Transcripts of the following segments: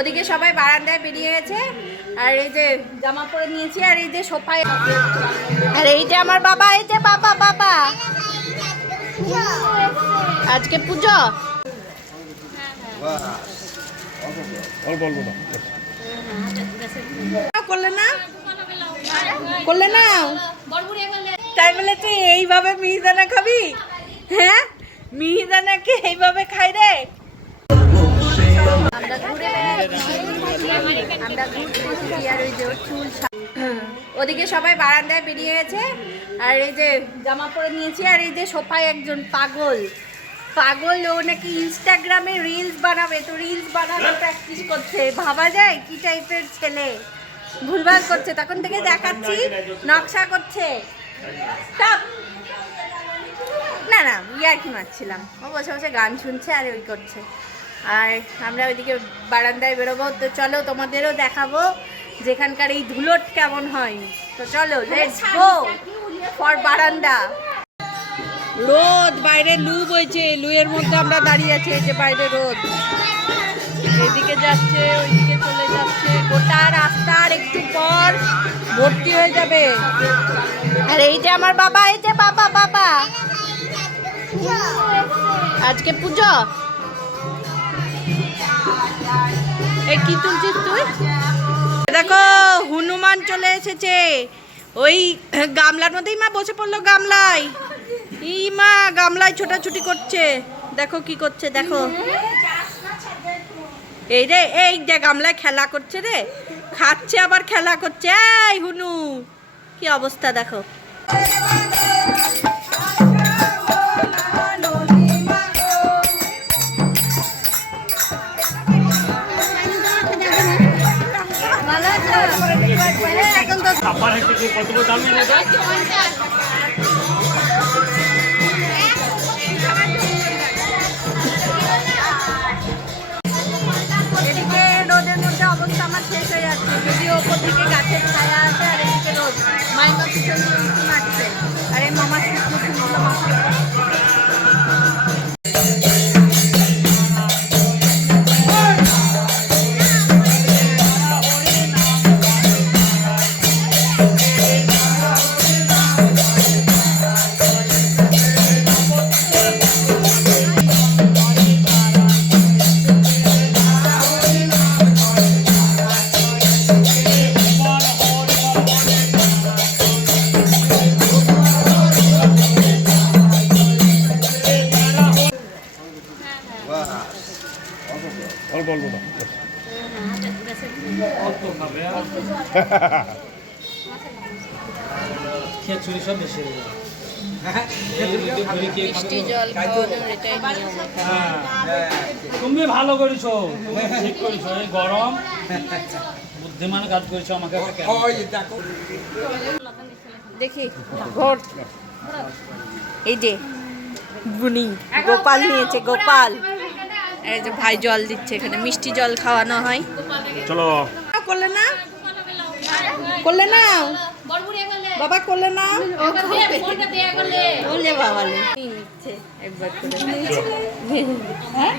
ওদিকে সবাই বারান্দায় বেরিয়ে গেছে। আর এই যে জামা পরে নিয়েছি, আর এই যে সোফায় আর এই যে আমার বাবা, এই যে বাবা বাবা। আজকে পুজো? না? না? তাই বলে তুই এইভাবে মিহিদানা খাবি? হ্যাঁ? মিহিদানাকে এইভাবে খাই রে? ওদিকে সবাই বারান্দায় বেরিয়ে গেছে। আর এই যে জামা পরে নিয়েছি, আর এই যে সোফায় একজন পাগল। পাগল, ও নাকি ইনস্টাগ্রামে রিলস বানাবে, তো রিলস বানানো প্র্যাকটিস করছে। ভাবা যায় কি টাইপের ছেলে। ভুলভাল করছে। তখন থেকে দেখাচ্ছি, নকশা করছে! না না ইয়ার কি মারছিলাম। ও বসে বসে গান শুনছে আর ওই করছে। আর আমরা ওইদিকে বারান্দায় বেরোবো। তো চলো তোমাদেরও দেখাবো যেখানকার এই ধুলোট কেমন হয়। তো চলো লেটস গো ফর বারান্দা। রোদ বাইরে লু বইছে লুয়ের মধ্যে আমরা দাঁড়িয়ে আছি এই যে বাইরে রোদ। এদিকে যাচ্ছে ওইদিকে চলে যাচ্ছে। গোটা রাস্তার একটু পর ভর্তি হয়ে যাবে। আর এই যে আমার বাবা এই যে বাবা বাবা। আজকে পুজো? কি তুলছিস তুই? দেখো, হনুমান চলে এসেছে। ওই গামলার মধ্যেই মা বসে পড়ল গামলায়। ই মা, গামলায় ছোটাছুটি করছে। দেখো কি করছে, দেখো। এই রে, এই যে গামলায় খেলা করছে রে। খাচ্ছে আবার খেলা করছে। এই, হুনু। কি অবস্থা, দেখো। একটু কত দাম নেই খিচুড়ি সব বেশি হয়ে নিয়ম হ্যাঁ। তুমি ভালো করেছ ঠিক করেছ এই গরম। বুদ্ধিমান কাজ করেছ আমাকে দেখি। ঘোর এই যে বুনি গোপাল নিয়েছে গোপাল। এই যে ভাই জল দিচ্ছে এখানে মিষ্টি জল খাওয়ানো হয়। চলো। করলে না? করলে না? বাবা করলে না? বাবা একবার করে। হ্যাঁ?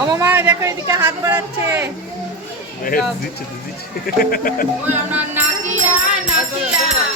ও মামা দেখো এদিকে হাত বাড়াচ্ছে। দিচ্ছে তো নাচিয়া আমার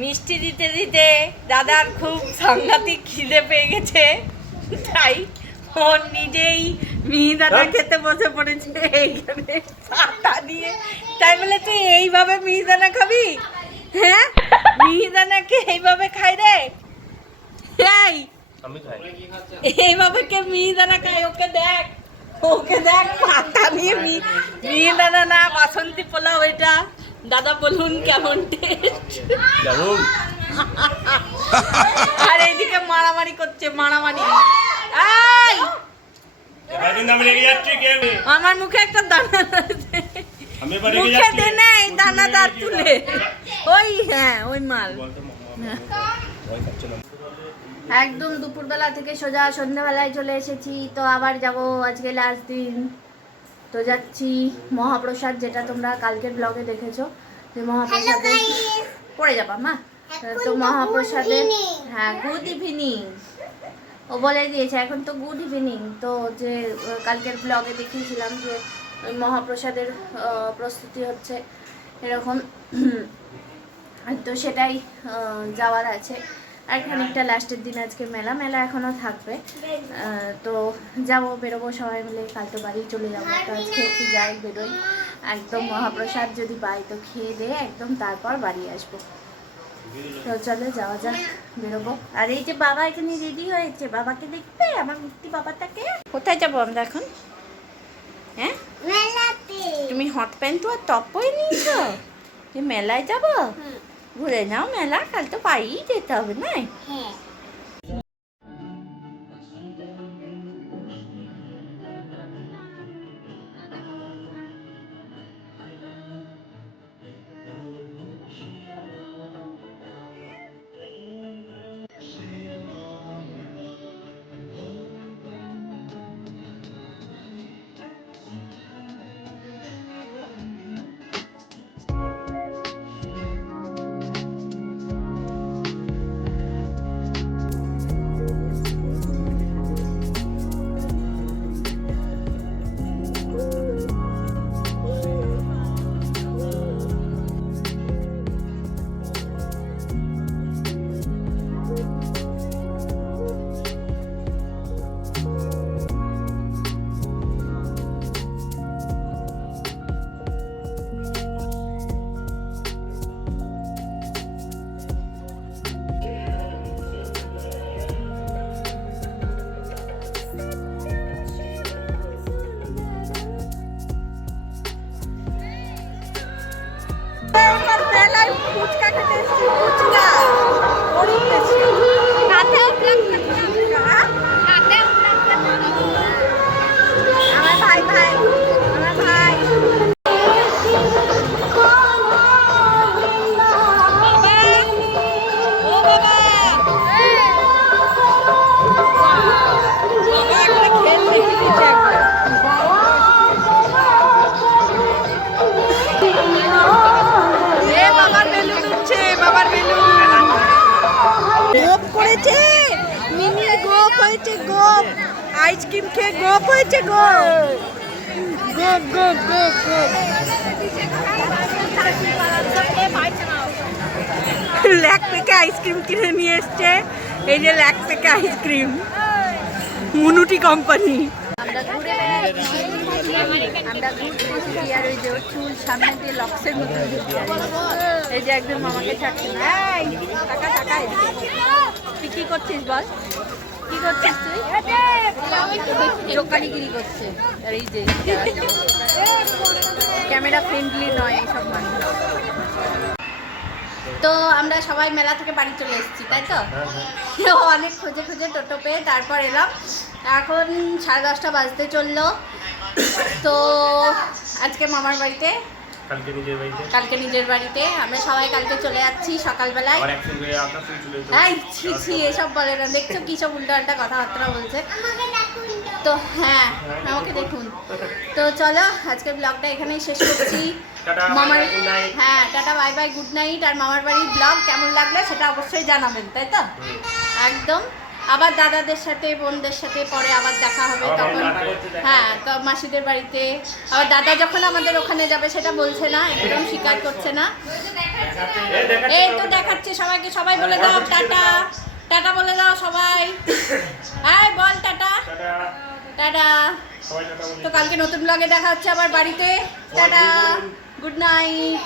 মিষ্টি দিতে দিতে দাদার খুব সাংঘাতিক খিদে পেয়ে গেছে। তাই ও নিজেই মিহিদানা খেতে বসে পড়েছে এইখানে পাতা দিয়ে। তাই বলে তুই এইভাবে মিহিদানা খাবি? হ্যাঁ? মিহিদানাকে এইভাবে খাই রে? এই এইভাবে কে মিহিদানা খায়? ওকে দেখ ওকে দেখ পাতা নিয়ে মি মিহিদানা না বাসন্তী পোলাও এটা। দাদা বলুন কেমন টেস্ট আর এইদিকে মারামারি করছে মারামারি। এই! আমার মুখে একটা দানা মুখে দে নাই দানাদার তুলে ওই হ্যাঁ ওই মাল। একদম দুপুরবেলা থেকে সোজা সন্ধ্যাবেলায় চলে এসেছি তো আবার যাব আজকে লাস্ট দিন। তো যাচ্ছি মহাপ্রসাদ যেটা তোমরা কালকের ব্লগে দেখেছ। যে মহাপ্রসাদে পড়ে যাবা মা? তো মহাপ্রসাদে হ্যাঁ গুড ইভিনিং ও বলে দিয়েছে এখন তো গুড ইভিনিং তো যে কালকের ব্লগে দেখিয়েছিলাম যে ওই মহাপ্রসাদের প্রস্তুতি হচ্ছে এরকম। তো সেটাই যাওয়ার আছে। আর খানিকটা লাস্টের দিন আজকে মেলা মেলা এখনও থাকবে। তো যাব বেরোবো সবাই মিলে কাল তো বাড়ি চলে যাব। তো আজকে একটু যাই বেরোই। একদম মহাপ্রসাদ যদি পাই তো খেয়ে দিয়ে একদম তারপর বাড়ি আসব। তো চলো যাওয়া যাক বেরোবো। আর এই যে বাবা এখানে রেডি হয়েছে বাবাকে দেখবে? আমার মুক্তি বাবাটাকে? কোথায় যাব আমরা এখন? হ্যাঁ? তুমি হট প্যান্ট তো আর টপ পরে নিয়েছো? যে মেলায় যাব? ঘুরে নাও মেলা কাল তো পাইই যেতে হবে না মেলায় করেছে মিনির গোপ হয়েছে গোপ আইসক্রিম খেয়ে গোপ হয়েছে গোপ গোপ গোপ গোপ গোপ ল্যাক থেকে আইসক্রিম কিনে নিয়ে এসছে। এই যে ল্যাক থেকে আইসক্রিম মুনুটি কোম্পানি আমরা ঘুরে বেড়াচ্ছি। আমরা ঘুরতেছি আর ওই যে ওর চুল সামনে দিয়ে লক্সের মতো এই যে একজন মামাকে ছাড়ছে না। টাকা টাকা। তুই কি করছিস বল? কি করছিস তুই? জোকালিগিরি করছে। আর এই যে ক্যামেরা ফ্রেন্ডলি নয় এইসব মানুষ। তো আমরা সবাই মেলা থেকে বাড়ি চলে এসেছি তাই তো? তো অনেক খুঁজে খুঁজে টোটো পেয়ে তারপর এলাম। এখন সাড়ে দশটা বাজতে চলল। তো আজকে মামার বাড়িতে কালকে নিজের বাড়িতে? কালকে নিজের বাড়িতে। আমরা সবাই কালকে চলে যাচ্ছি সকালবেলায়। আর আপনার চলে এই ছি ছি এসব বলে না। দেখছ কি সব উল্টো পাল্টা কথাবার্তা বলছে? তো হ্যাঁ আমাকে দেখুন। তো চলো আজকে ব্লগটা এখানেই শেষ করছি। মামার হ্যাঁ tata bye bye good night আর মামার বাড়ির ব্লগ কেমন লাগল সেটা অবশ্যই জানাবেন তাই তো? একদম। আবার দাদাদের সাথে বোনদের সাথে পরে আবার দেখা হবে তখন। হ্যাঁ তো মাসিদের বাড়িতে। আবার দাদা যখন আমাদের ওখানে যাবে সেটা বলছে না একদম স্বীকার করছে না। এই তো। দেখাচ্ছে সবাইকে সবাই বলে দাও টাটা। টাটা বলে দাও সবাই। হাই বল টাটা। টাটা। তো কালকে নতুন ব্লগে দেখা হচ্ছে আবার বাড়িতে। টাটা। Good night